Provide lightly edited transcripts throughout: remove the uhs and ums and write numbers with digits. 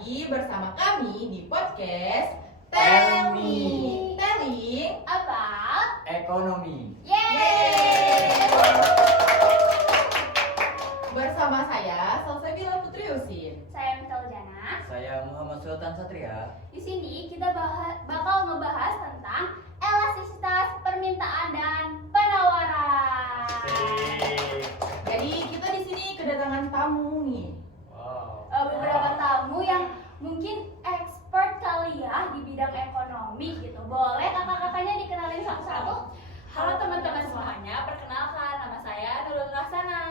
lagi bersama kami di podcast Tell Me, Telling About Ekonomi. Yeay! bersama saya Salsabila Putri Usin. Saya Mita Ujana. Saya Muhammad Sultan Satria. Di sini kita bakal ngebahas tentang elastisitas permintaan dan penawaran. Jadi kita di sini kedatangan tamu nih. Beberapa tamu yang mungkin expert kali ya di bidang ekonomi gitu. Boleh kakak-kakaknya dikenalin satu-satu? Halo teman-teman semuanya, perkenalkan nama saya Nurul Rasana.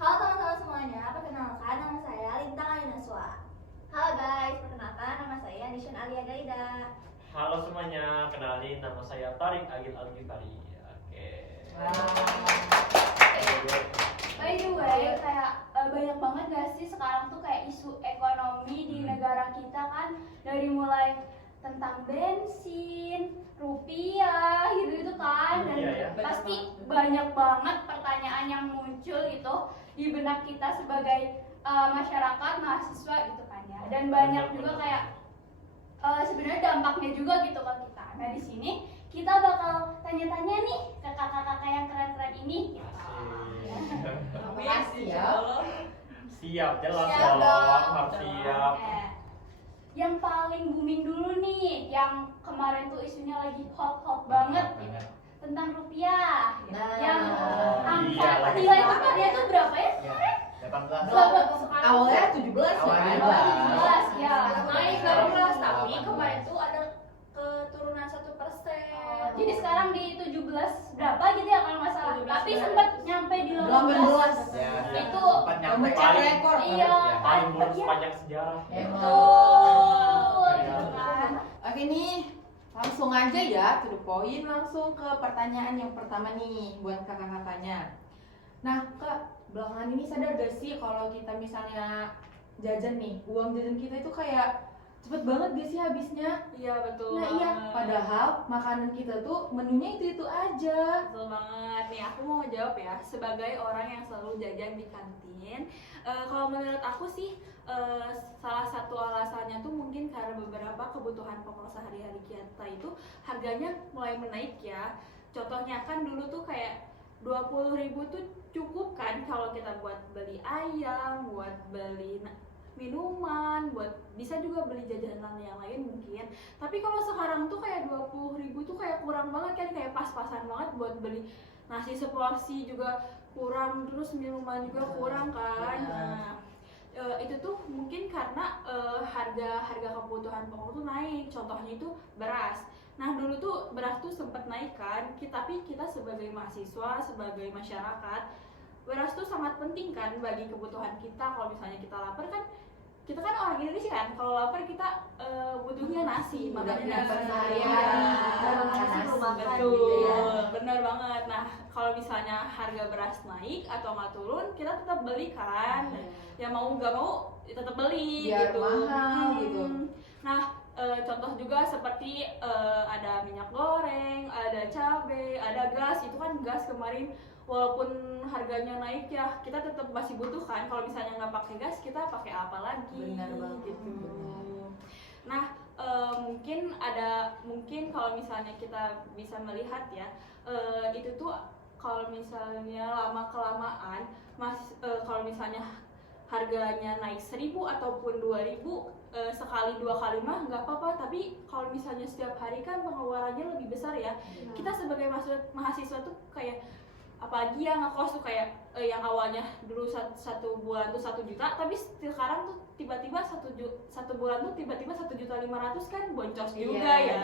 Halo teman-teman semuanya, perkenalkan nama saya Lintang Ayunaswa. Halo guys, perkenalkan nama saya Nishan Alia Gaida. Halo semuanya, kenalin nama saya Tarik Agil Al-Ghifari. Oke. By the way, kayak banyak banget gak sih sekarang tuh kayak isu ekonomi di negara kita kan, dari mulai tentang bensin, rupiah gitu kan, dan Iya, ya. pasti banyak banget pertanyaan yang muncul gitu di benak kita sebagai masyarakat mahasiswa gitu kan ya, dan banyak juga kayak sebenarnya dampaknya juga gitu ke kita. Nah di sini kita bakal tanya-tanya nih ke kakak-kakak yang keren-keren ini. Gitu. Makasih ya. Siap, jelas Siap dong, dong. harus siap. Oke. Yang paling booming dulu nih, yang kemarin tuh isunya lagi hot banget gitu, tentang rupiah. Nah, Yang angka iya, lagi nilai hot. tukarnya tuh berapa ya? 18. Awalnya 17 Awalnya ya. 17 ya. Naik Naik 18, tapi 18. kemarin tuh ada keturunan 1%. Jadi sekarang di 17 berapa gitu ya kalau nggak salah. 17 Tapi berapa? sempat nyampe di 18. 18. Ya, Itu sempat nyampe. Memecah rekor. iya, Ya, Paling buruk iya. sepanjang sejarah. Betul, Iya. gitu kan. Oke nih, langsung aja ya to the point, langsung ke pertanyaan yang pertama nih buat kakak-kakaknya. Nah kak, belakangan ini sadar gak sih kalau kita misalnya jajan nih, uang jajan kita itu kayak cepet banget gak sih habisnya? Iya betul. Nah iya, padahal makanan kita tuh menunya itu aja. Betul banget. Nih aku mau jawab ya, sebagai orang yang selalu jajan di kantin. Kalau menurut aku sih salah satu alasannya tuh mungkin karena beberapa kebutuhan pokok sehari-hari kita itu harganya mulai menaik ya. Contohnya kan dulu tuh kayak 20.000 tuh cukup kan kalau kita buat beli ayam, buat beli minuman, buat bisa juga beli jajanan yang lain mungkin. Tapi kalau sekarang tuh kayak 20.000 tuh kayak kurang banget kan, kayak pas-pasan banget buat beli nasi seporsi juga kurang, terus minuman juga kurang kan. Nah, itu tuh mungkin karena harga kebutuhan pokok tuh naik. Contohnya itu beras. Nah dulu tuh beras tuh sempat naik kan, tapi kita sebagai mahasiswa, sebagai masyarakat, beras tuh sangat penting kan bagi kebutuhan kita. Kalau misalnya kita lapar kan, kita kan orang Indonesia kan, kalau lapar kita butuhnya nasi, makanya Udah nasi. sehari-hari, Nasi nasi rumah gitu betul, ya. bener banget. Nah kalau misalnya harga beras naik atau nggak turun, kita tetap beli kan. Ya mau nggak mau tetap beli Biar gitu. mahal gitu. Nah contoh juga seperti ada minyak goreng, ada cabai, ada gas. Itu kan gas kemarin walaupun harganya naik ya, kita tetap masih butuh kan. Kalau misalnya nggak pakai gas, kita pakai apa lagi? Benar banget. Gitu. Nah mungkin kalau misalnya kita bisa melihat ya, itu tuh kalau misalnya lama kelamaan kalau misalnya harganya naik 1.000 ataupun 2.000 sekali 2 kali mah nggak apa-apa, tapi kalau misalnya setiap hari kan pengeluarannya lebih besar ya. Kita sebagai mahasiswa tuh kayak apalagi yang ngekos tuh kayak yang awalnya dulu satu bulan tuh 1 juta, tapi sekarang tuh tiba-tiba satu bulan tuh tiba-tiba 1.500.000 kan, boncos juga ya.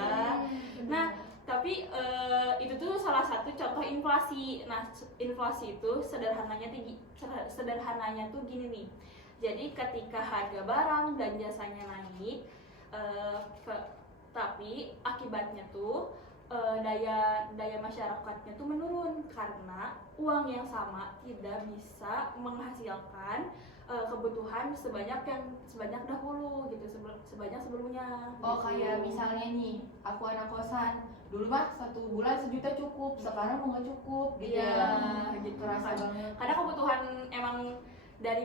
Nah tapi itu tuh salah satu contoh inflasi. Nah inflasi itu sederhananya tuh gini nih. Jadi ketika harga barang dan jasanya naik, tapi akibatnya tuh daya masyarakatnya tuh menurun karena uang yang sama tidak bisa menghasilkan kebutuhan sebanyak dahulu gitu, sebanyak sebelumnya. Oh gitu. kayak misalnya nih, aku anak kosan, dulu mah 1 bulan 1 juta cukup, sekarang mau nggak cukup gitu Iya, ya. gitu. Kerasa banget. Karena kebutuhan emang dari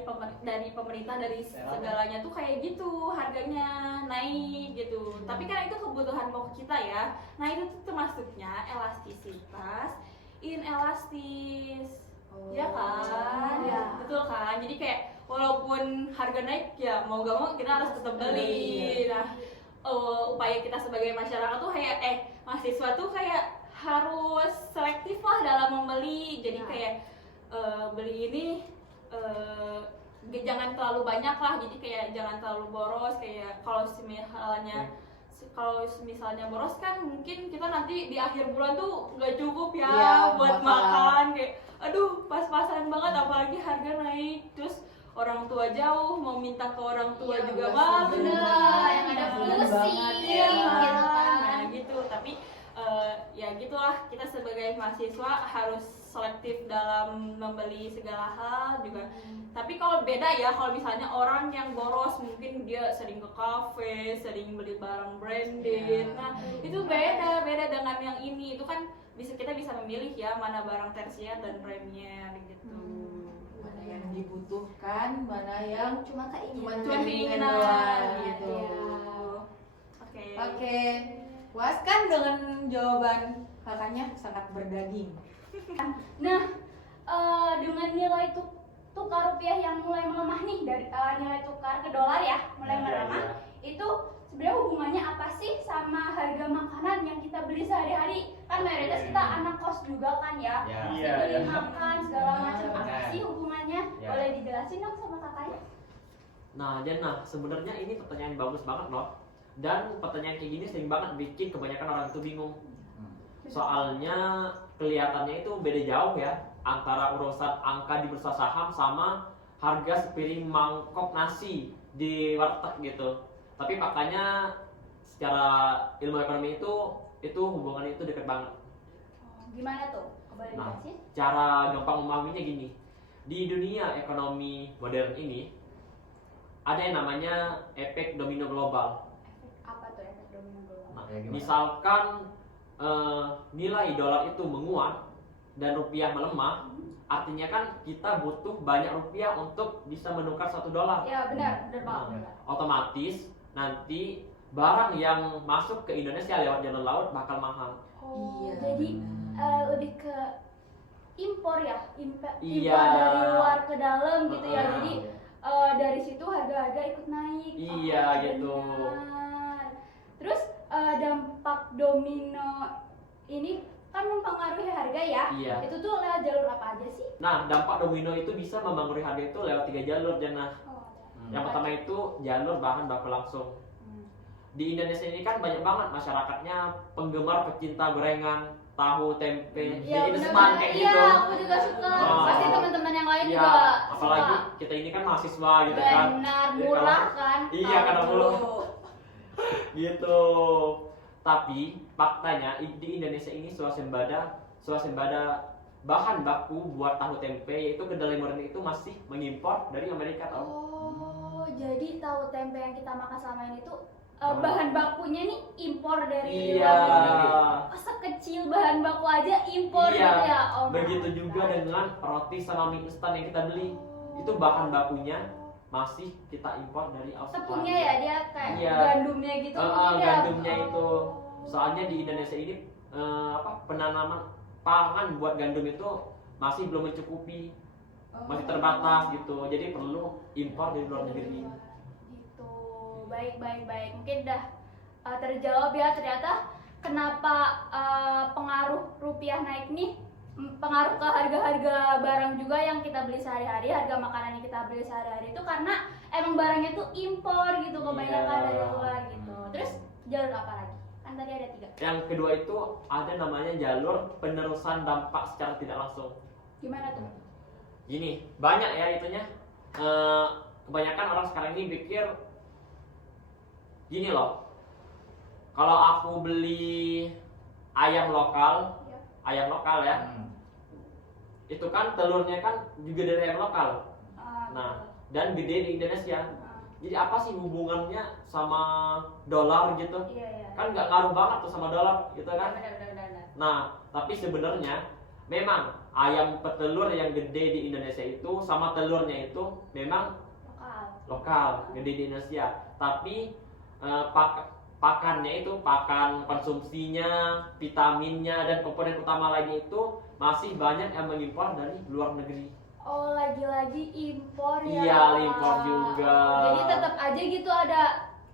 pemerintah, dari segalanya tuh kayak gitu, harganya naik gitu. Tapi kan itu kebutuhan pokok kita ya. Nah itu tuh termasuknya elastisitas, inelastis, ya kan? Ya. Betul kan? Jadi kayak walaupun harga naik ya mau gak mau kita harus tetap beli. Nah upaya kita sebagai masyarakat tuh kayak mahasiswa tuh kayak harus selektif lah dalam membeli. Jadi kayak beli ini jangan terlalu banyak lah, jadi kayak jangan terlalu boros. Kayak kalau misalnya boros kan mungkin kita nanti di akhir bulan tuh nggak cukup ya Iya, buat bakal. makan, kayak aduh pas-pasan banget, apalagi harga naik, terus orang tua jauh, mau minta ke orang tua Iya, juga bener. malu. Bener, yang ada Bener pusing banget, Iya, gitu kan. nah gitu. Tapi ya gitulah, kita sebagai mahasiswa harus selektif dalam membeli segala hal juga. Tapi kalau beda ya, kalau misalnya orang yang boros mungkin dia sering ke kafe, sering beli barang branded. Iya. Nah itu beda dengan yang ini. Itu kan kita bisa memilih ya mana barang tersier dan premier gitu. Mana yang dibutuhkan, mana yang Cuma Cuma Cuma keinginan doang, gitu. Iya. Oke. Oke, puas kan dengan jawaban kakaknya sangat berdaging. Nah, dengan nilai tukar rupiah yang mulai melemah nih, dari nilai tukar ke dolar ya mulai melemah, itu sebenarnya hubungannya apa sih sama harga makanan yang kita beli sehari-hari? Kan mayoritas kita anak kos juga kan ya, Ya. pasti Iya, beli iya. makan segala macam. Apa Benar. sih hubungannya? Ya. Boleh dijelasin dong sama kakaknya? Nah, Jana, sebenarnya ini pertanyaan bagus banget loh. Dan pertanyaan kayak gini sering banget bikin kebanyakan orang itu bingung. Soalnya kelihatannya itu beda jauh ya antara urusan angka di bursa saham sama harga sepiring mangkok nasi di warteg gitu. Tapi faktanya secara ilmu ekonomi itu hubungannya itu dekat banget. Gimana tuh? Boleh Nah, dijelasin? cara gampang memahaminya gini. Di dunia ekonomi modern ini ada yang namanya efek domino global. Apa tuh efek domino global? Nah, Kayak gimana? misalkan nilai dolar itu menguat dan rupiah melemah, artinya kan kita butuh banyak rupiah untuk bisa menukar $1. Ya benar, benar banget. benar. Otomatis nanti barang yang masuk ke Indonesia lewat jalur laut bakal mahal. Oh, Iya, jadi benar. lebih ke impor ya, impor Iya. dari luar ke dalam gitu ya. Heeh. Jadi dari situ harga-harga ikut naik. Iya, gitu. Benar. Terus dampak domino ini kan mempengaruhi harga ya. Iya. Itu tuh lewat jalur apa aja sih? Nah, dampak domino itu bisa mempengaruhi harga itu lewat 3 jalur, Jannah. Oh, ada. Yang pertama itu jalur bahan baku langsung. Di Indonesia ini kan banyak banget masyarakatnya penggemar pecinta gorengan, tahu, tempe, Iya, jadi benar-benar. seman kayak Iya, gitu. aku juga suka. Oh. Pasti teman-teman yang lain Iya, juga apalagi suka. kita ini kan mahasiswa gitu kan. Benar, Jadi murah kalau- kan? Iya, karena Tahu murah. dulu. Gitu. Tapi faktanya di Indonesia ini swasembada bahan baku buat tahu tempe yaitu kedelai murni itu masih mengimpor dari Amerika tau. Oh, jadi tahu tempe yang kita makan selama ini tuh Oh. bahan bakunya nih impor dari Iya. luar negeri. Oh, sekecil bahan baku aja impor Iya. gitu ya. Oh, Begitu my juga God. dengan roti sama mie instan yang kita beli. Oh. Itu bahan bakunya masih kita impor dari Australia. Tepungnya ya dia kayak Iya. gandumnya gitu. mungkin ya. Gandumnya itu. Oh. Soalnya di Indonesia ini penanaman pangan buat gandum itu masih belum mencukupi, masih terbatas gitu. Jadi perlu impor dari luar negeri. Gitu. Baik. Mungkin udah terjawab ya ternyata kenapa pengaruh rupiah naik nih pengaruh ke harga-harga barang juga yang kita beli sehari-hari, harga makanan yang kita beli sehari-hari itu karena emang barangnya tuh impor gitu kebanyakan Iya. dari luar gitu. Terus jalur apa lagi? Kan tadi ada 3. Yang kedua itu ada namanya jalur penerusan dampak secara tidak langsung. Gimana tuh? Gini, banyak ya itunya. Kebanyakan orang sekarang ini pikir gini loh. Kalau aku beli ayam lokal ya, itu kan telurnya kan juga dari ayam lokal. Nah, dan gede di Indonesia. Jadi apa sih hubungannya sama dolar gitu? Iya. Kan nggak ngaruh banget tuh sama dolar gitu kan? Benar. Nah, tapi sebenarnya memang ayam petelur yang gede di Indonesia itu sama telurnya itu memang lokal, gede di Indonesia. Tapi pakannya itu, pakan konsumsinya, vitaminnya dan komponen utama lainnya itu masih banyak yang mengimpor dari luar negeri. Oh, lagi-lagi impor ya. Iya, impor juga. Jadi tetap aja gitu ada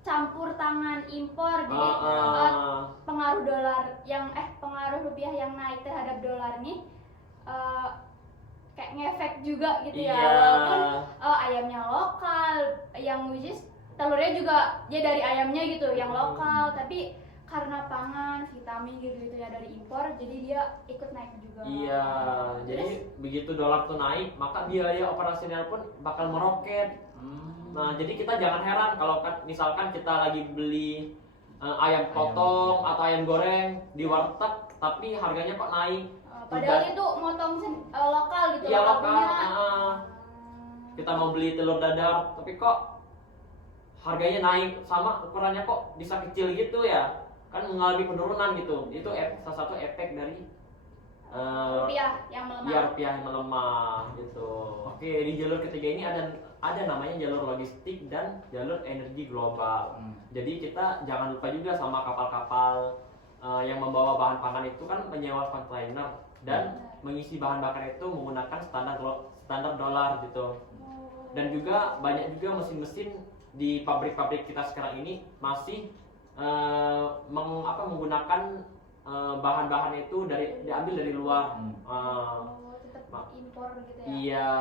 campur tangan impor. Jadi pengaruh pengaruh rupiah yang naik terhadap dolar nih kayak ngefek juga gitu ya. Iya. Walaupun ayamnya lokal, yang which is telurnya juga ya dari ayamnya gitu, yang lokal, tapi karena pangan, vitamin gitu ya dari impor, jadi dia ikut naik juga. Iya, jadi begitu dolar tuh naik, maka biaya operasional pun bakal meroket. Nah, jadi kita jangan heran kalau misalkan kita lagi beli ayam potong atau ayam goreng di warteg, tapi harganya kok naik. Padahal itu motong lokal gitu. Iya, lokal. punya. Kita mau beli telur dadar, tapi kok harganya naik, sama ukurannya kok bisa kecil gitu ya, kan mengalami penurunan gitu. Itu salah satu efek dari Rupiah yang melemah. Iya, rupiah yang melemah gitu. Oke, di jalur ketiga ini ada namanya jalur logistik dan jalur energi global. Jadi kita jangan lupa juga sama kapal-kapal yang membawa bahan pangan itu kan menyewa kontainer dan mengisi bahan bakar itu menggunakan standar dolar gitu. Dan juga banyak juga mesin-mesin di pabrik-pabrik kita sekarang ini masih menggunakan bahan-bahan itu diambil dari luar. Tetap impor gitu ya. Iya,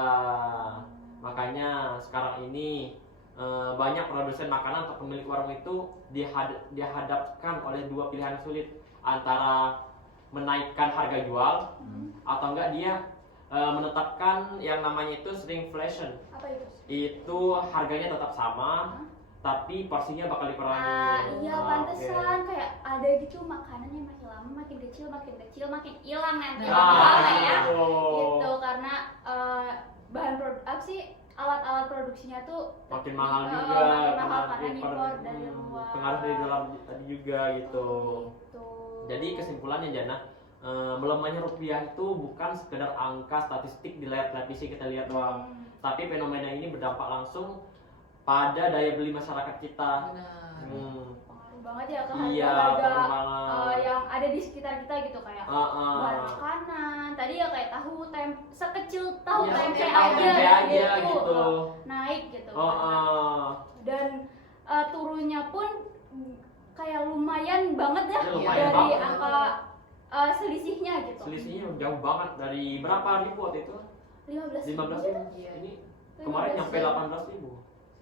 makanya sekarang ini banyak produsen makanan atau pemilik warung itu dihadapkan oleh dua pilihan sulit, antara menaikkan harga jual atau enggak dia menetapkan yang namanya itu shrinkflation. Apa itu? Itu harganya tetap sama, tapi porsinya bakal dikurangi. Iya, pantesan kayak ada gitu makanannya makin lama makin kecil makin hilang nanti lama ya. Gitu karena bahan alat-alat produksinya tuh Makin mahal juga, makin mahal karena impor dari luar. pengaruh dari dolar tadi juga gitu. Gitu. Jadi kesimpulannya Jana, melemahnya rupiah itu bukan sekedar angka statistik di layar televisi kita lihat doang, tapi fenomena ini berdampak langsung pada daya beli masyarakat kita. Pengaruh banget ya ke Iya, harga pengaruh banget. yang ada di sekitar kita gitu, kayak bahan makanan tadi ya, kayak tahu sekecil tahu Iya, tempe tempe aja gitu. naik gitu. Dan turunnya pun kayak lumayan banget ya, Iya, lumayan dari banget. angka selisihnya gitu. Selisihnya jauh banget dari berapa ribu waktu itu? 15 ribu. Iya. Ini kemarin nyampe 18 ribu.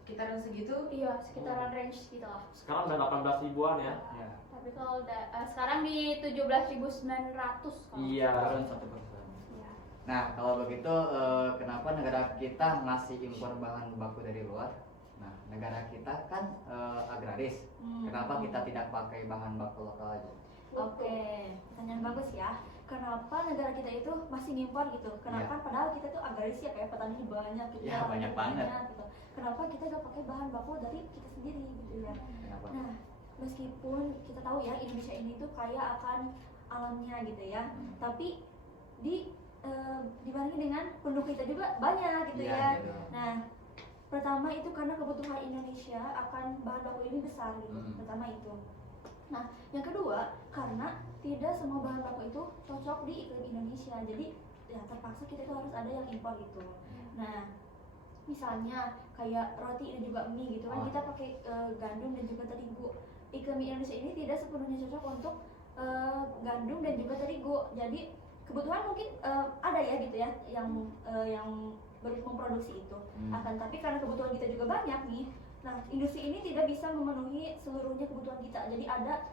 Sekitaran segitu. Iya, sekitaran range gitu lah. Sekarang udah 18 ribuan ya. Tapi kalau sekarang di 17.900 kalau. Iya. Turun 1%. Iya. Nah, kalau begitu kenapa negara kita masih impor bahan baku dari luar? Nah, negara kita kan agraris. Kenapa kita tidak pakai bahan baku lokal aja? Oke, pertanyaan bagus ya. Kenapa negara kita itu masih ngimpor gitu? Kenapa padahal kita tuh agraris ya, kayak petani banyak gitu Ya, banyak banget. gitu. Kenapa kita gak pakai bahan baku dari kita sendiri gitu ya? Kenapa? Nah, meskipun kita tahu ya Indonesia ini tuh kaya akan alamnya gitu ya, tapi dibanding dengan penduduk kita juga banyak gitu Iya, ya. gitu. Nah, pertama itu karena kebutuhan Indonesia akan bahan baku ini besar gitu. Pertama itu. Nah, yang kedua, karena tidak semua bahan baku itu cocok di iklim Indonesia. Jadi ya terpaksa kita itu harus ada yang impor gitu. Nah, misalnya kayak roti dan juga mie gitu kan, kita pakai gandum dan juga terigu. Iklim Indonesia ini tidak sepenuhnya cocok untuk gandum dan juga terigu. Jadi kebutuhan mungkin ada ya gitu ya yang memproduksi itu. Akan tapi karena kebutuhan kita juga banyak nih. Nah, industri ini tidak bisa memenuhi seluruhnya kebutuhan kita. Jadi ada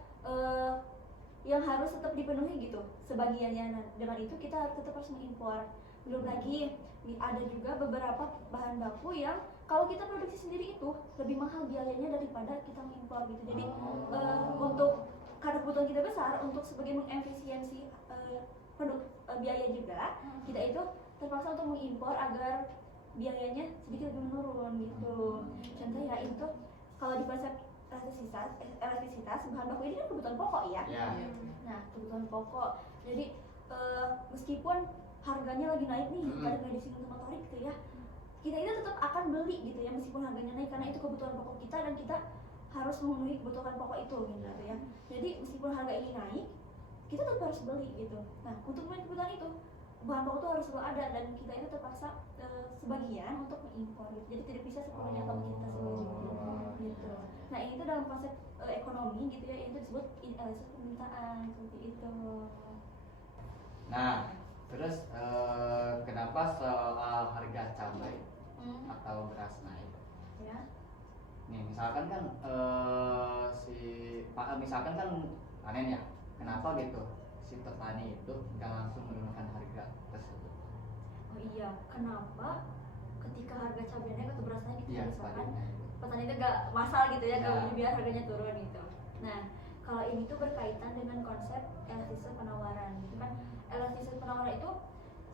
yang harus tetap dipenuhi gitu sebagiannya. Nah, dengan itu kita tetap harus mengimpor. Belum lagi ada juga beberapa bahan baku yang kalau kita produksi sendiri itu lebih mahal biayanya daripada kita mengimpor gitu. Jadi untuk karena kebutuhan kita besar, untuk sebagai mengefisiensi biaya juga, kita itu terpaksa untuk mengimpor agar biayanya sedikit lebih menurun gitu. Contoh ya itu kalau di konsep elastisitas bahan baku ini kan kebutuhan pokok ya. Ya. Nah, kebutuhan pokok. Jadi meskipun harganya lagi naik nih, harga disinggung sama Torik gitu ya, kita itu tetap akan beli gitu ya meskipun harganya naik, karena itu kebutuhan pokok kita dan kita harus memenuhi kebutuhan pokok itu gitu ya. Jadi meskipun harga ini naik, kita tetap harus beli gitu. Nah, untuk memenuhi kebutuhan itu bahan pokok itu harus selalu ada, dan kita itu terpaksa sebagian untuk mengimpor gitu. Jadi tidak bisa sepenuhnya kalau kita sendiri gitu. Nah, ini tuh dalam konsep ekonomi gitu ya, itu disebut inelastis permintaan seperti itu. Nah, terus kenapa soal harga cabai atau beras naik? Ya. Nih, misalkan kan misalkan kan panen ya, kenapa gitu si petani itu nggak langsung menurunkan harga tersebut? Oh iya, kenapa ketika harga cabai naik atau beras naik gitu Iya, misalkan tadi. petani itu gak masal gitu ya, Ya. gak biar harganya turun gitu. Nah, kalau ini tuh berkaitan dengan konsep elastisme penawaran gitu kan. Elastisme penawaran itu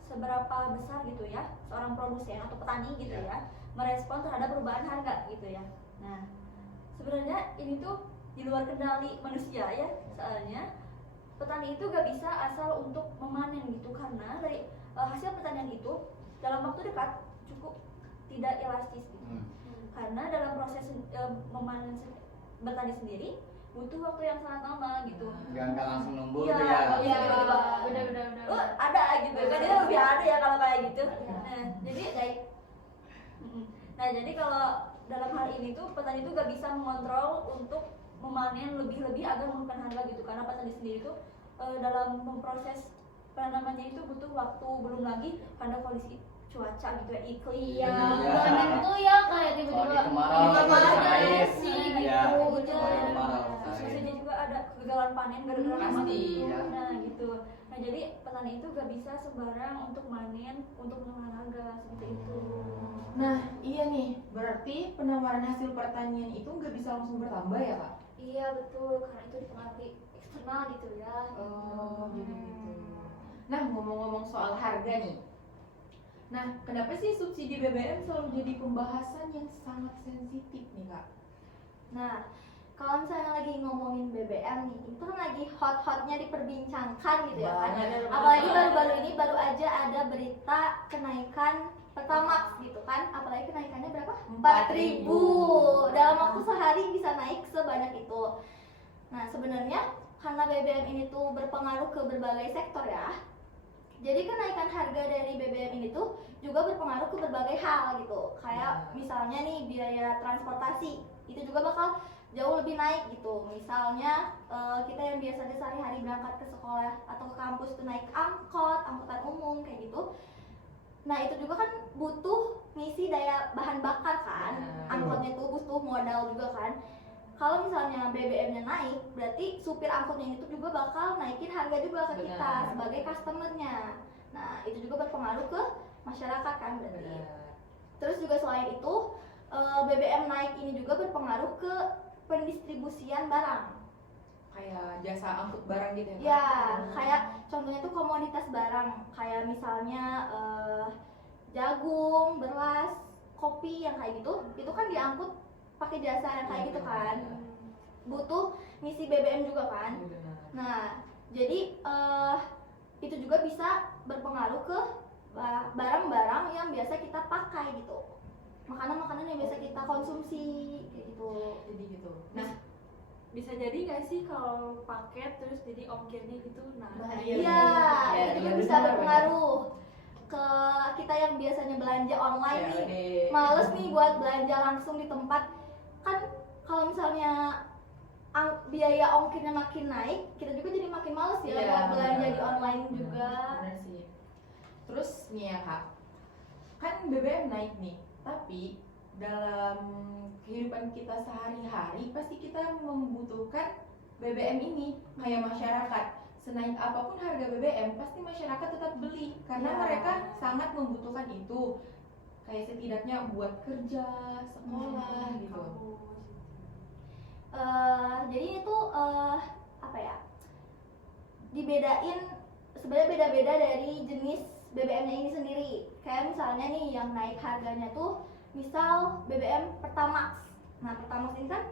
seberapa besar gitu ya seorang produsen atau petani gitu ya merespon terhadap perubahan harga gitu ya. Nah, sebenarnya ini tuh di luar kendali manusia ya, soalnya petani itu gak bisa asal untuk memanen gitu, karena dari hasil pertanian itu dalam waktu dekat cukup tidak elastis gitu. Karena dalam proses memanen bertani sendiri butuh waktu yang sangat lama gitu. Nggak langsung numbuh Iya, tuh ya. iya, tiba-tiba benar. ada gitu kan, itu lebih ada ya kalau kayak gitu. Nah, jadi kalau dalam hal ini tuh petani tuh gak bisa mengontrol untuk memanen lebih-lebih agar menurunkan harga gitu, karena petani sendiri tuh dalam memproses penanamannya itu butuh waktu, belum lagi karena kondisi cuaca gitu ya, iklim. Iya, Iya. bulan itu ya kayak tiba-tiba Lagi kemarau, tiba-tiba lagi ada air. sih Iya. gitu. Lagi kemarau, Terus air. biasanya juga ada kegagalan panen gara-gara Pasti, hama itu. ya. Nah gitu. Nah jadi petani itu gak bisa sembarang untuk manen untuk menurunkan harga seperti itu. Nah, iya nih, berarti penawaran hasil pertanian itu nggak bisa langsung bertambah ya, Kak? Iya betul, karena itu dipengaruhi eksternal gitu ya. Oh, jadi gitu. Nah, ngomong-ngomong soal harga nih. Nah, kenapa sih subsidi BBM selalu jadi pembahasan yang sangat sensitif nih, Kak? Nah, kalau misalnya lagi ngomongin BBM nih, itu kan lagi hot-hotnya diperbincangkan gitu ya kan. Banget. Apalagi baru-baru ini baru aja ada berita kenaikan Pertamax gitu kan. Apalagi kenaikannya berapa? 4.000. Dalam waktu sehari bisa naik sebanyak itu. Nah, sebenarnya karena BBM ini tuh berpengaruh ke berbagai sektor ya. Jadi kenaikan harga dari BBM ini tuh juga berpengaruh ke berbagai hal gitu. Kayak misalnya nih biaya transportasi itu juga bakal jauh lebih naik gitu. Misalnya kita yang biasanya sehari-hari berangkat ke sekolah atau ke kampus tuh naik angkot, angkutan umum kayak gitu. Nah itu juga kan butuh ngisi daya bahan bakar kan. Angkotnya tuh butuh modal juga kan. Kalau misalnya BBM-nya naik, berarti supir angkotnya itu juga bakal naikin harga juga ke kita Benar. sebagai customer-nya. Nah, itu juga berpengaruh ke masyarakat kan berarti. Terus juga selain itu, BBM naik ini juga berpengaruh ke pendistribusian barang. Kayak jasa angkut barang gitu ya, Kak? Ya, kayak contohnya tuh komoditas barang, kayak misalnya jagung, beras, kopi yang kayak gitu, itu kan diangkut pakai jasa yang kayak gitu kan. Butuh ngisi BBM juga kan. Benar. Nah, jadi itu juga bisa berpengaruh ke barang-barang yang biasa kita pakai gitu. Makanan-makanan yang biasa kita konsumsi kayak gitu. Jadi gitu. Nah, Bisa jadi nggak sih kalau paket terus jadi ongkirnya gitu? Nah, Iya, itu juga bisa benar, berpengaruh ke kita yang biasanya belanja online benar. nih. Males nih buat belanja langsung di tempat. Kan kalau misalnya biaya ongkirnya makin naik, kita juga jadi makin males ya Iya, buat belanja benar. di online juga. Benar sih. Terus nih ya, Kak, kan BBM naik nih, tapi dalam kehidupan kita sehari-hari pasti kita membutuhkan BBM ini. Kayak masyarakat, senaik apapun harga BBM pasti masyarakat tetap beli karena Ya. mereka sangat membutuhkan itu. Kayak setidaknya buat kerja, sekolah gitu. Jadi itu apa ya? Dibedain sebenarnya beda-beda dari jenis BBM-nya ini sendiri. Kayak misalnya nih yang naik harganya tuh misal BBM Pertamax. Nah, Pertamax ini kan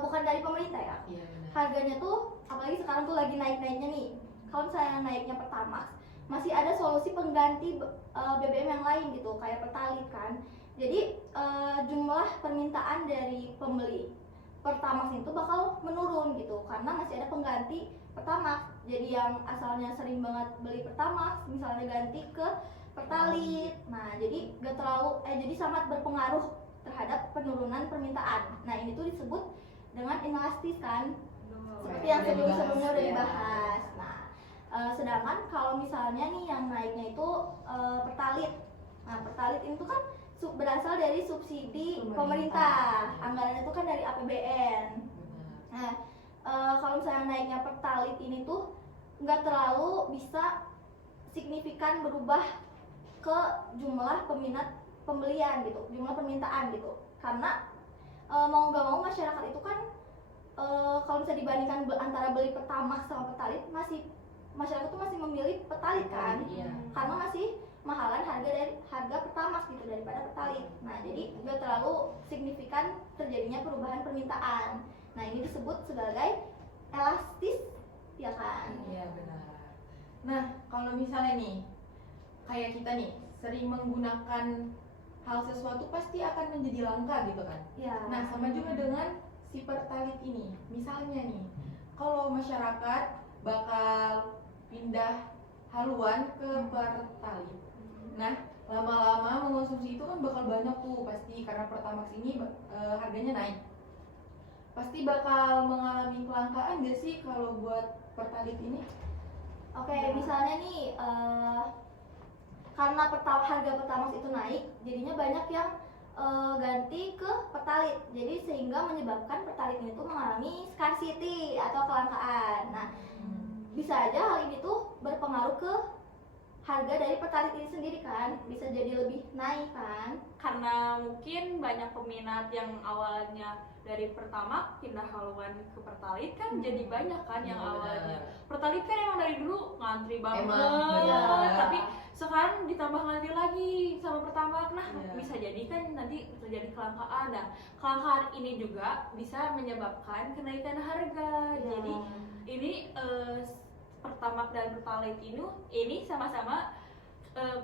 bukan dari pemerintah ya. Iya benar. Harganya tuh apalagi sekarang tuh lagi naik-naiknya nih. kalau misalnya naiknya Pertamax masih ada solusi pengganti BBM yang lain gitu kayak Pertalite kan. Jadi jumlah permintaan dari pembeli Pertamax itu bakal menurun gitu karena masih ada pengganti Pertamax. Jadi yang asalnya sering banget beli Pertamax misalnya ganti ke Pertalite. Nah, jadi gak terlalu jadi sangat berpengaruh terhadap penurunan permintaan. Nah, ini tuh disebut dengan inelastis kan. Seperti yang sebelum-sebelumnya udah dibahas. Nah, sedangkan kalau misalnya nih yang naiknya itu Pertalite. Nah, Pertalite itu kan berasal dari subsidi pemerintah. Anggarannya itu kan dari APBN. Nah, kalau misalnya naiknya Pertalite ini tuh nggak terlalu bisa signifikan berubah ke jumlah peminat pembelian gitu, jumlah permintaan gitu. Karena mau nggak mau masyarakat itu kan kalau bisa dibandingkan antara beli Pertamax sama Pertalite masyarakat tuh masih memilih Pertalite kan, karena masih mahalan harga Pertamax gitu daripada Pertalite. Nah, jadi nggak terlalu signifikan terjadinya perubahan permintaan. Nah, ini disebut sebagai elastis, ya kan? Iya, benar. Nah, kalau misalnya nih kayak kita nih sering menggunakan hal sesuatu pasti akan menjadi langka gitu kan. Ya. Nah, sama juga dengan si Pertalite ini. Misalnya nih, kalau masyarakat bakal pindah haluan ke Pertalite. Nah, lama-lama mengonsumsi itu kan bakal banyak tuh pasti karena Pertamax ini harganya naik. Pasti bakal mengalami kelangkaan gak sih kalau buat Pertalite ini? Oke, misalnya nih karena harga Pertamax itu naik, jadinya banyak yang ganti ke Pertalite. Jadi sehingga menyebabkan Pertalite ini tuh mengalami scarcity atau kelangkaan. Nah, bisa aja hal ini tuh berpengaruh ke harga dari Pertalite ini sendiri kan, bisa jadi lebih naik kan. Karena mungkin banyak peminat yang awalnya dari Pertamax pindah haluan ke Pertalite kan jadi banyak kan yang awalnya. Pertalite kan emang dari dulu ngantri banget, iya. tapi sekarang ditambah ngantri lagi sama Pertamax. Nah, Iya. bisa jadi kan nanti terjadi kelangkaan. Nah, kelangkaan ini juga bisa menyebabkan kenaikan harga. Jadi ini Pertamax dan Pertalite ini sama-sama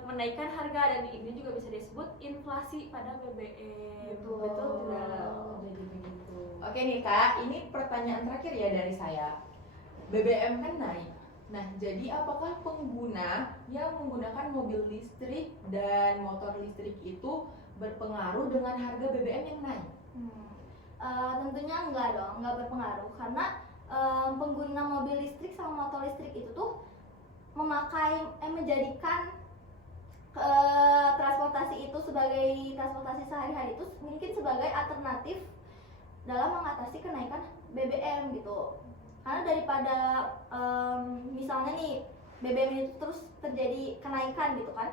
menaikkan harga, dan ini juga bisa disebut inflasi pada BBM. Betul. Jadi begitu. Oke nih Kak, ini pertanyaan terakhir ya dari saya. BBM kan naik. Nah, jadi apakah pengguna yang menggunakan mobil listrik dan motor listrik itu berpengaruh dengan harga BBM yang naik? Tentunya enggak dong, enggak berpengaruh karena pengguna mobil listrik sama motor listrik itu tuh menjadikan transportasi itu sebagai transportasi sehari-hari itu mungkin sebagai alternatif dalam mengatasi kenaikan BBM gitu. Karena daripada misalnya nih BBM itu terus terjadi kenaikan gitu kan.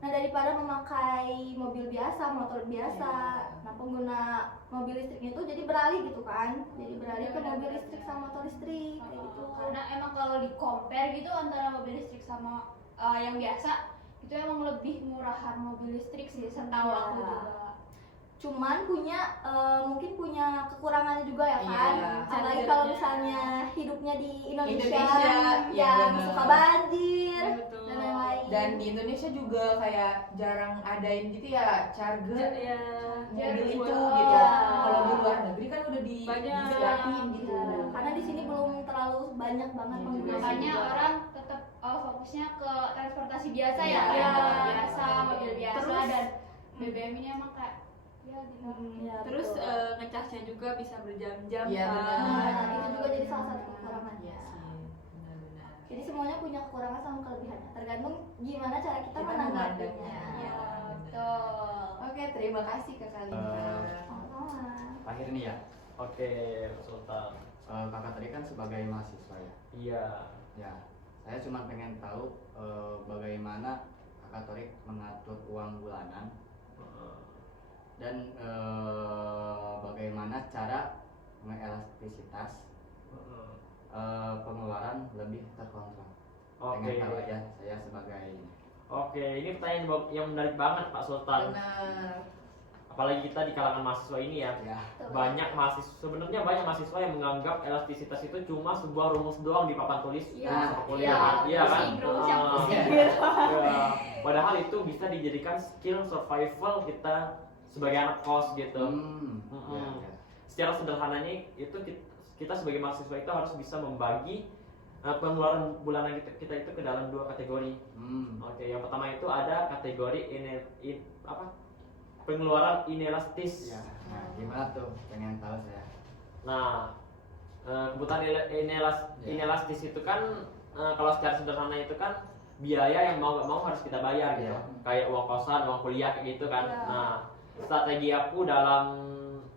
Nah, daripada memakai mobil biasa, motor biasa, nah pengguna mobil listrik itu jadi beralih gitu kan. Jadi beralih ke mobil listrik sama motor listrik kayak gitu. Karena emang kalau di compare gitu antara mobil listrik sama yang biasa itu emang lebih murahan mobil listrik sih, setahu Iya. aku juga. Cuman mungkin punya kekurangannya juga ya kan. Iya. Apalagi kalau misalnya hidupnya di Indonesia, ya yang bener. suka banjir Betul. dan lain-lain. Dan di Indonesia juga kayak jarang adain gitu ya charger Ya, mobil itu buat- gitu. Iya. Kalau di luar negeri kan udah Banyak. disiapin gitu. Iya, karena di sini belum terlalu banyak banget Iya pengguna. juga sih. Makanya orang tetap fokusnya ke transportasi biasa ya, Iya. kayak motor biasa, mobil biasa, Terus- dan BBM ini emang kayak ya gitu. Ya, Terus betul. ngecasnya juga bisa berjam-jam Iya, kan. benar. Nah, itu juga jadi salah satu kekurangannya. Iya sih, benar-benar. Jadi semuanya punya kekurangan sama kelebihannya, tergantung gimana cara kita Kita menanggapinya. memandangnya. Iya, benar. Betul. Oke, terima kasih Kak Kalina. Sama-sama. Terakhir nih ya, Oke, Pak Sultan. kakak tadi kan sebagai mahasiswa ya. Iya. Ya, saya cuma pengen tahu bagaimana kakak Torik mengatur uang bulanan dan bagaimana cara mengelastisitas pengeluaran lebih terkontrol. Pengen tahu Oke. aja saya sebagai ini. Oke, ini pertanyaan yang menarik banget Pak Sultan. Benar. apalagi kita di kalangan mahasiswa ini ya, Ya. banyak mahasiswa yang menganggap elastisitas itu cuma sebuah rumus doang di papan tulis Iya, masa kuliah, iya, kan? pusing, rumus yang Ah, pusing. iya. Padahal itu bisa dijadikan skill survival kita sebagai anak kos gitu. Ya, ya. Secara sederhananya itu kita sebagai mahasiswa itu harus bisa membagi pengeluaran bulanan kita itu ke dalam 2 kategori. Oke, yang pertama itu ada kategori pengeluaran inelastis. Ya. Nah, gimana tuh? Pengen tahu saya. Nah, kebutuhan inelastis itu kan kalau secara sederhana itu kan biaya yang mau gak mau harus kita bayar gitu. Iya. Kayak uang kosan, uang kuliah kayak gitu kan. Iya. Nah, strategi aku dalam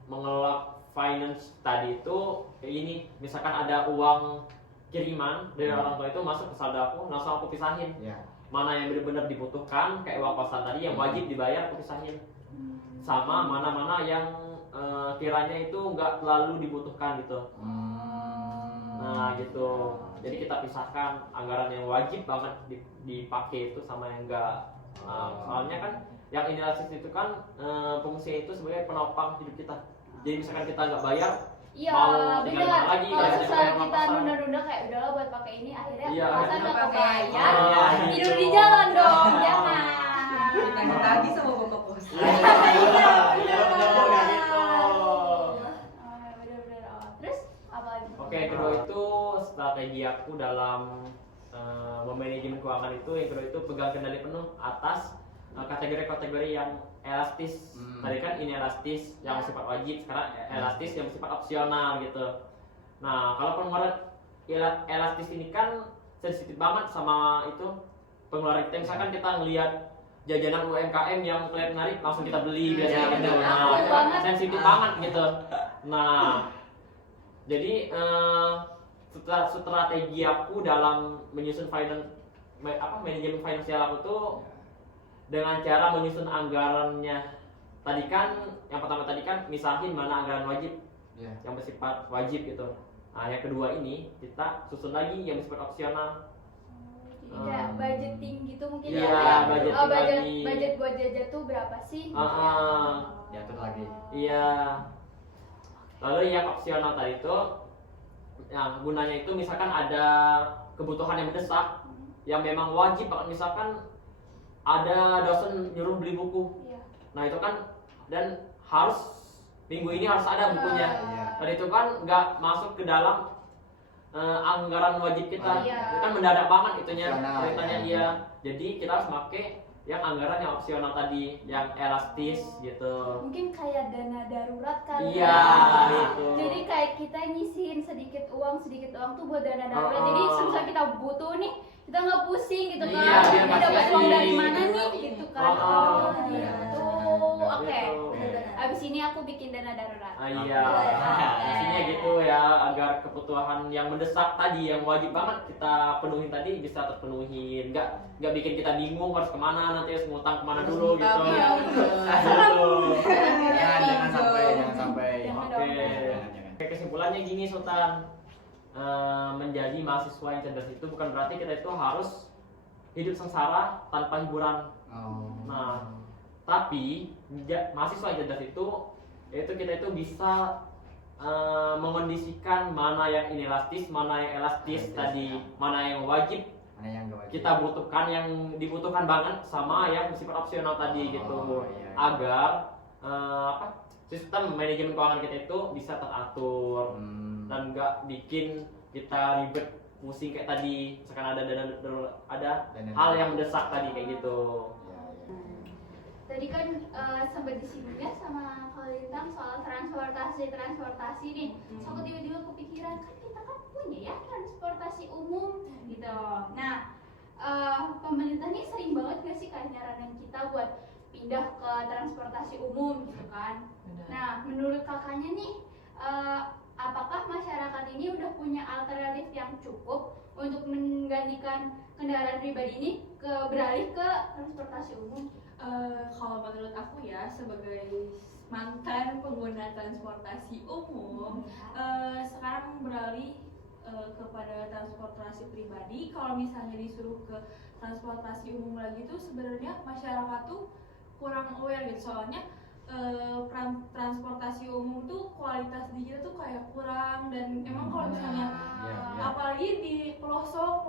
mengelola finance tadi itu kayak ini, misalkan ada uang kiriman dari orang tua itu masuk ke saldo aku, langsung aku pisahin. Ya. Mana yang benar-benar dibutuhkan kayak uang kosan tadi yang wajib dibayar aku pisahin. Sama mana-mana yang kiranya itu nggak terlalu dibutuhkan gitu. Nah gitu. Jadi kita pisahkan anggaran yang wajib banget dipakai itu sama yang enggak. Soalnya kan yang inelastis itu kan fungsinya itu sebagai penopang hidup kita. Jadi misalkan kita nggak bayar, Iya, mau tinggal benar. mana lagi, Kalau bayar misalnya uang kita kosan. nunda-nunda kayak udahlah buat pakai ini, akhirnya Iya, kosan akhirnya nggak pakai. kebayar, Iya, tidur gitu. di jalan dong, jangan. Ditagih lagi sama bapak kos. Iya, benar kayak gitu. Oh, bener-bener. Oh, terus apa lagi? Oke, kedua itu strategi aku dalam memanajemen keuangan itu, yang kedua itu pegang kendali penuh atas kategori-kategori yang elastis. Tadi kan inelastis yang bersifat wajib, sekarang elastis yang bersifat opsional gitu. Nah, kalau pengeluaran elastis ini kan sensitif banget sama itu pengeluaran kita. Misalkan kita ngelihat jajanan UMKM yang kelihatan menarik, langsung kita beli biasanya gitu. Nah, Aku itu kan banget. sensitif banget gitu. Nah, jadi strategi aku dalam menyusun manajemen finansial aku tuh dengan cara menyusun anggarannya. Tadi kan yang pertama tadi kan misahin mana anggaran wajib Ya. yang bersifat wajib gitu. Nah, yang kedua ini kita susun lagi yang bersifat opsional. Jadi kayak budgeting gitu mungkin Iya, ya. budgeting budget lagi. budget buat jajan tuh berapa sih? Diatur lagi. Iya. Lalu yang opsional tadi itu, yang gunanya itu misalkan ada kebutuhan yang mendesak, yang memang wajib banget, misalkan ada dosen nyuruh beli buku. Iya. Nah itu kan dan harus minggu ini harus ada bukunya. Iya. Dan itu kan nggak masuk ke dalam anggaran wajib kita. Iya. Itu kan mendadak banget itunya Opsional, ceritanya ya. iya. Jadi kita harus pakai yang anggaran yang opsional tadi, yang elastis gitu. Mungkin kayak dana darurat kali Iya, ya. gitu. Jadi kayak kita nyisihin sedikit uang tuh buat dana darurat. Oh. Jadi semisal kita butuh nih, kita nggak pusing gitu kan. Iya, biar Ini nggak dapat uang pusing. dari mana nih gitu kan. Oh, Oh, iya. gitu. Oke. Gitu. Abis ini aku bikin dana darurat. Iya, isinya gitu ya, agar kebutuhan yang mendesak tadi, yang wajib banget kita penuhin tadi bisa terpenuhi, nggak bikin kita bingung harus kemana, nanti harus ngutang kemana dulu gitu. Iya, betul. Gitu. Jangan sampai. Jangan Oke. dong. Oke, kesimpulannya gini Sultan, menjadi mahasiswa yang cerdas itu bukan berarti kita itu harus hidup sengsara tanpa hiburan. Nah, tapi mahasiswa yang cerdas itu kita itu bisa mengondisikan mana yang inelastis, mana yang elastis tadi, mana yang wajib Mana yang gak wajib? kita butuhkan, yang dibutuhkan banget, sama yang bersifat opsional tadi gitu, Iya. agar sistem manajemen keuangan kita itu bisa teratur dan nggak bikin kita ribet pusing kayak tadi, misalkan ada hal yang mendesak tadi kayak gitu. Tadi kan sempat disinggung ya sama Kak Lintang soal transportasi nih. So aku tiba-tiba kepikiran kan kita kan punya ya transportasi umum gitu. Nah, pemerintah nih sering banget gak sih kayak nyaranin kita buat pindah ke transportasi umum gitu kan. Nah, menurut kakaknya nih, apakah masyarakat ini udah punya alternatif yang cukup untuk menggantikan kendaraan pribadi ini beralih ke transportasi umum? Kalau menurut aku ya, sebagai mantan pengguna transportasi umum, sekarang beralih kepada transportasi pribadi. Kalau misalnya disuruh ke transportasi umum lagi tuh sebenarnya masyarakat tuh kurang aware gitu, soalnya transportasi umum tuh kualitas di kita tuh kayak kurang, dan emang kalau misalnya Iya, iya. apalagi di pelosok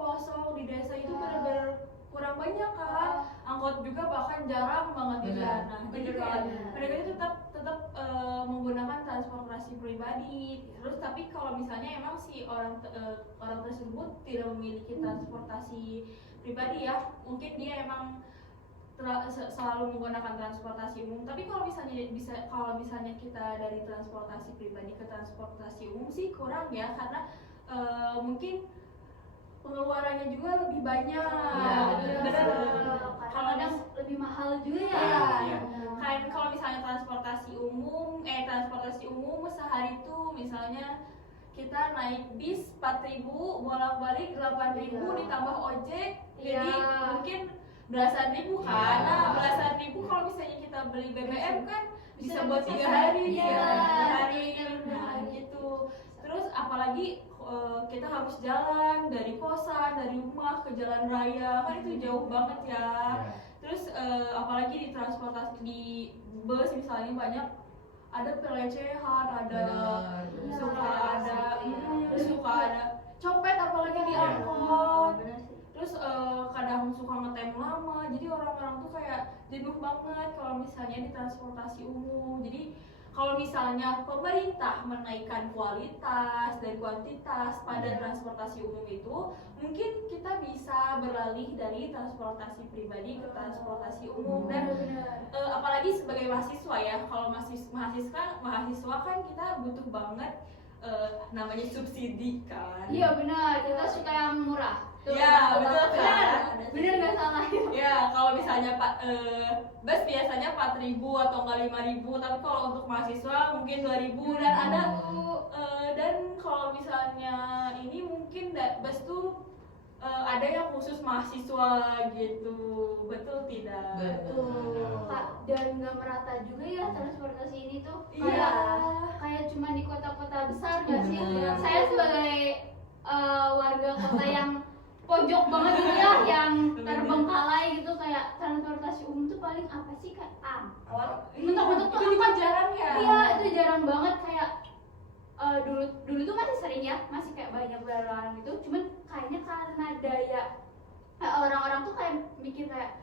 di desa itu benar-benar kurang banyak kan, angkot juga bahkan jarang banget di Benar. sana. Jadi kayak mereka itu tetap menggunakan transportasi pribadi. Terus tapi kalau misalnya emang si orang tersebut tidak memiliki transportasi pribadi ya, mungkin dia emang selalu menggunakan transportasi umum. Tapi kalau misalnya kita dari transportasi pribadi ke transportasi umum sih kurang ya, karena mungkin pengeluarannya juga lebih banyak. Iya, Bener. Kalau ada lebih mahal juga ya. Iya. Kayak kalau misalnya transportasi umum sehari itu misalnya kita naik bis 4.000, bolak-balik 8.000 ditambah ojek, jadi Iya. mungkin belasan ribu kan. Iya. Nah, belasan ribu kalau misalnya kita beli BBM kan bisa Bisa buat 3 hari, Iya, 3 hari iya, nah, benar. gitu. Terus apalagi kita harus jalan dari kosan, dari rumah ke jalan raya, kan itu jauh banget ya. Iya. Terus apalagi di transportasi di bus misalnya banyak ada pelecehan, ada Benar. suka Iya, ada iya. suka ada copet apalagi di Iya. angkot. Benar sih. Terus kadang suka ngetem lama, jadi orang-orang tuh kayak jenuh banget kalau misalnya di transportasi umum. Jadi kalau misalnya pemerintah menaikkan kualitas dan kuantitas pada transportasi umum itu, mungkin kita bisa beralih dari transportasi pribadi ke transportasi umum. Dan apalagi sebagai mahasiswa ya, kalau mahasiswa kan kita butuh banget namanya subsidi kan. Iya benar, kita suka yang murah. Iya, betul kan? Bener nggak salah. Ya, kalau misalnya bus biasanya 4.000 atau enggak 5.000, tapi kalau untuk mahasiswa mungkin 2.000, dan ada dan kalau misalnya ini mungkin bus tuh ada yang khusus mahasiswa gitu. Betul tidak? Betul. Kak, dan nggak merata juga ya transportasi ini tuh. Iya. Kayak cuma di kota-kota besar nggak sih? Benar. Saya sebagai warga kota yang pojok banget gitu ya, yang terbengkalai gitu, kayak transportasi umum tuh paling apa sih, kayak angkot. Mentok-mentok tuh Itu juga angkot. jarang ya? Iya, itu jarang banget. Kayak dulu tuh masih sering ya, masih kayak banyak berlalang gitu. Cuman kayaknya karena daya orang-orang tuh kayak mikir kayak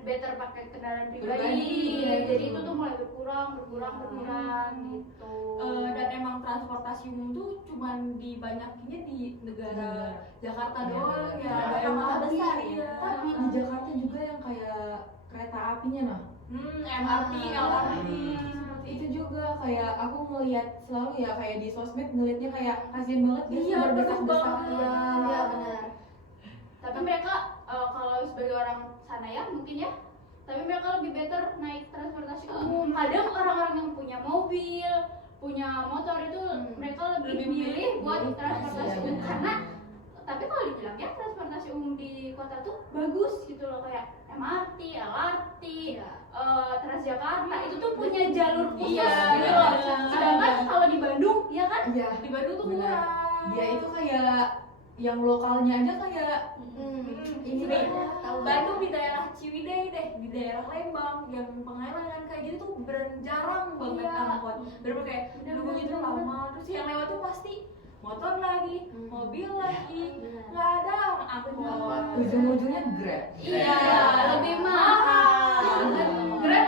better pakai kendaraan pribadi. Pribadi, Jadi betul. itu tuh mulai berkurang gitu. Dan emang transportasi umum tuh cuman dibanyakinnya di negara Jakarta Iya, doang ya. benar. Ada yang Kota mahal besar ya. ya. Tapi di Jakarta juga yang kayak kereta apinya nah. MRT, LRT Itu juga kayak aku ngelihat selalu ya, kayak di sosmed ngelihatnya kayak kasihan banget gitu, Iya, bener berdesak-desakan. banget. Iya benar. Tapi mereka kalau sebagai orang sana ya mungkin ya, tapi mereka lebih better naik transportasi umum. Kadang orang-orang yang punya mobil, punya motor itu mereka lebih Lebih milih milih buat buat transportasi iya, umum benar. karena tapi kalau dibilang ya transportasi umum di kota tuh bagus gitu loh, kayak MRT, LRT, Transjakarta itu tuh punya jalur khusus Iya, gitu loh. benar. Sedangkan kalau di Bandung ya kan Iya. di Bandung tuh Benar. kurang. Dia itu kayak yang lokalnya aja kayak Ini Iya. Bandung di daerah Ciwidey deh, di daerah Lembang, yang Pengalengan kayak gitu tuh jarang banget Iya. angkot. Bener kayak nunggu gitu lama, terus yang lewat tuh pasti motor lagi, mobil lagi, nggak ada angkot. ujung-ujungnya Grab. iya lebih mahal. Grab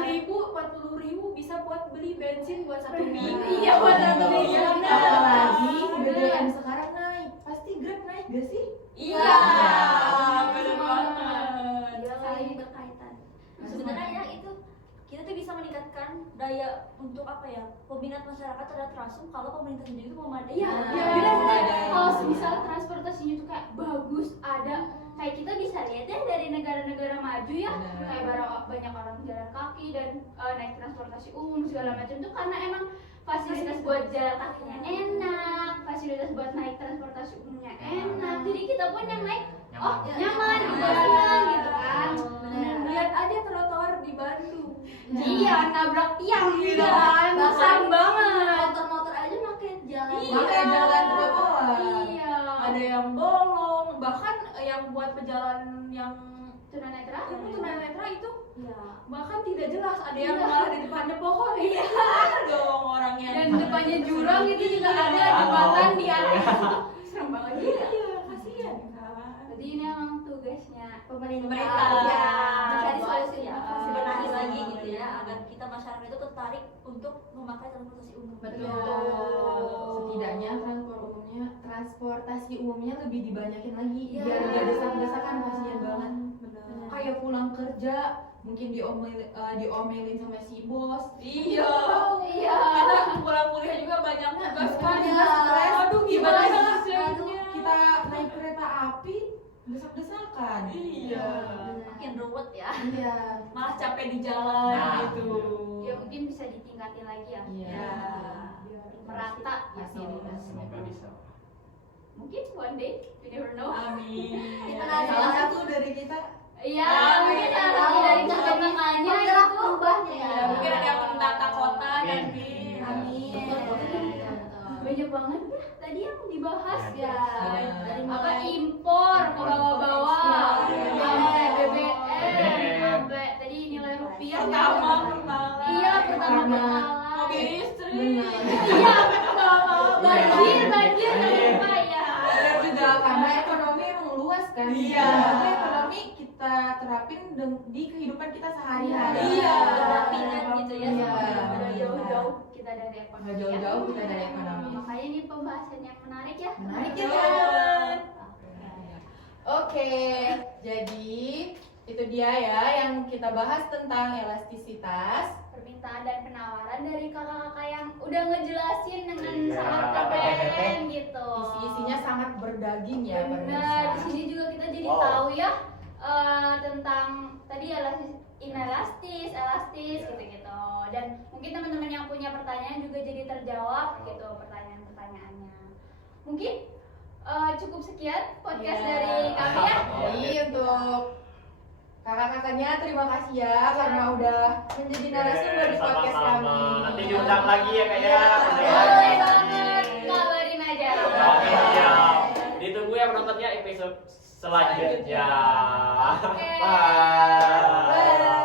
40.000 bisa buat beli bensin buat 1 minggu. Iya, buat satu minggu. Iya, Apalagi Bener. BBM sekarang naik, pasti Grab naik gak sih? Iya, bener banget. Iya, saling berkaitan. Sebenarnya ya itu kita tuh bisa meningkatkan daya untuk apa ya, peminat masyarakat terhadap Transum kalau pemerintah sendiri itu memadai. Iya, Nah, benar-benar. ada. Kalau misal transportasinya tuh kayak bagus, ada kayak kita bisa lihat ya dari negara-negara maju ya, Benar. kayak banyak orang jalan kaki dan naik transportasi umum segala macam tuh karena emang fasilitas buat jalan kakinya enak, fasilitas buat naik transportasi umumnya enak. Jadi kita pun yang naik, oh nyaman, gitu kan. Benar. Lihat aja trotoar di Bandung. Iya, nabrak tiang gitu Iya. kan, besar banget. Motor-motor aja pakai jalan. Iya. Pakai jalan trotoar. Iya. Ada yang bolong, bahkan yang buat pejalan yang tunanetra. Ilmu tunanetra itu Iya. bahkan tidak jelas, ada yang malah di depannya pohon. Iya dong orangnya. Dan depannya jurang itu juga ada jembatan di atas. Serem banget juga. Iya, kasihan kan. Jadi ini emang tugasnya Pemerintah Pemerintah. mencari Buat solusi ya. benahi lagi gitu ya agar kita masyarakat itu tertarik untuk memakai transportasi umum. Setidaknya transportasi umumnya lebih dibanyakin lagi Iya. biar nggak desak-desakan, kasihan banget. Benar. Kayak pulang kerja mungkin diomelin sama si bos. Iya. Iya. Kita pulang kuliah juga banyak tugas kan. Iya. Aduh gimana Gimana nyelesainnya? kita naik kereta api desak-desakan. Iya. Makin ruwet ya. Iya. Malah capek di jalan Nah, gitu. Ya mungkin bisa ditingkatin lagi ya. Iya. Biar merata gitu. Fasilitas. Semoga bisa. Mungkin one day, you never know. Amin. Kita Salah satu dari kita. Iya, Amin. mungkin salah satu dari kakak-kakaknya Bergerak itu. berubahnya ya. Ya, mungkin ada yang menata kota Amin. nanti. Amin. Banyak banget ya tadi yang dibahas Ya, dari apa mulai impor ke bawah-bawah Iya. sampai BBM BBM. sampai tadi nilai rupiah Pertama. iya pertama Mobil listrik. iya pertama banjir jangan lupa ya Dan juga karena ekonomi emang luas kan. Iya. Tapi ekonomi kita terapin di kehidupan kita sehari-hari. Iya. Pendampingan gitu ya. Iya. udah jauh-jauh kita dari ekonomi Nggak jauh-jauh kita dari ekonomi. makanya ini pembahasan yang menarik ya Menarik ya. Benar. Oke, jadi itu dia ya yang kita bahas tentang elastisitas. permintaan dan penawaran dari kakak-kakak yang udah ngejelasin dengan Iya. sangat keren gitu. Isinya sangat berdaging ya. Benar, pemirsa. di sini juga kita jadi Wow. tahu ya tentang tadi elastis gitu-gitu. Dan mungkin teman-teman yang punya pertanyaan juga jadi terjawab gitu pertanyaan-pertanyaannya. Mungkin cukup sekian podcast Iya. dari kami ya. Jadi untuk kakak-kakaknya terima kasih ya karena udah menjadi narasumber di podcast Sama-sama. kami. Nanti diundang lagi ya kak ya. Iya. Boleh banget, kabarin aja. Oke, siap. Ditunggu ya penontonnya episode selanjutnya. Oke. Bye. Bye.